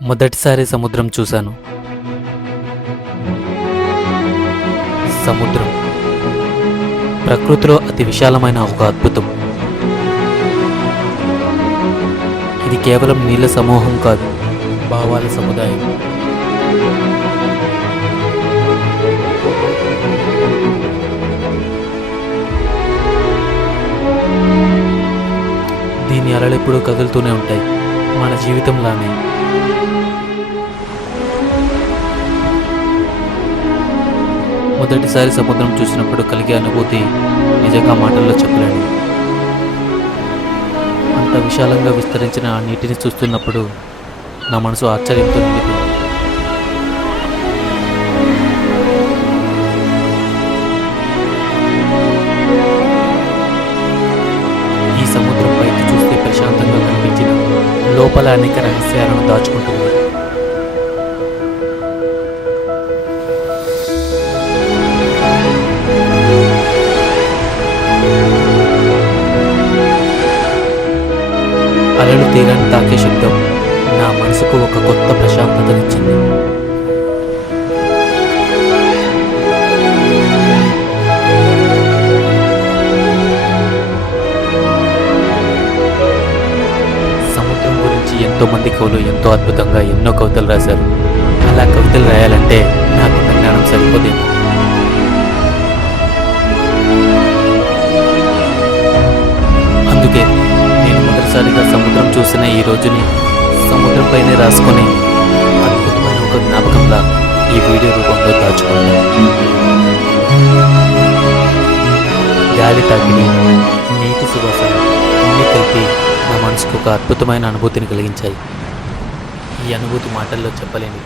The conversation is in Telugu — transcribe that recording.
మొదటిసారి సముద్రం చూశాను. సముద్రం ప్రకృతిలో అతి విశాలమైన ఒక అద్భుతం. ఇది కేవలం నీళ్ళ సమూహం కాదు, భావాల సముదాయం. దీని అలలు ఎప్పుడూ కదులుతూనే ఉంటాయి, మన జీవితంలానే. మొదటిసారి సముద్రం చూసినప్పుడు కలిగే అనుభూతి నిజంగా మాటల్లో చెప్పలేనిది. అంత విశాలంగా విస్తరించిన ఆ నీటిని చూస్తున్నప్పుడు నా మనసు ఆశ్చర్యంతో నిండిపోయింది. ఈ సముద్రం పైకి చూస్తే ప్రశాంతంగా కనిపించిన లోపల అనేక రహస్యాలను దాచుకుంటుంది. అలలు తీరాన్ని తాకే శబ్దం నా మనసుకు ఒక కొత్త ప్రశాంతతనిచ్చింది. సముద్రం గురించి ఎంతోమంది కవులు ఎంతో అద్భుతంగా ఎన్నో కవితలు రాశారు. అలా కవితలు రాయాలంటే నాకున్న జ్ఞానం సరిపోదేమో. అందుకే నేను మొదటిసారిగా సముద్రం చూసిన ఈ రోజుని సముద్రం పైనే రాసుకొని అద్భుతమైన ఒక జ్ఞాపకంలా ఈ వీడియో రూపంలో దాచుకున్నాను. గాలి తాకిడి, నీటి సువాసన అన్నీ కలిపి నా మనసుకు ఒక అద్భుతమైన అనుభూతిని కలిగించాయి. ఈ అనుభూతి మాటల్లో చెప్పలేనిది.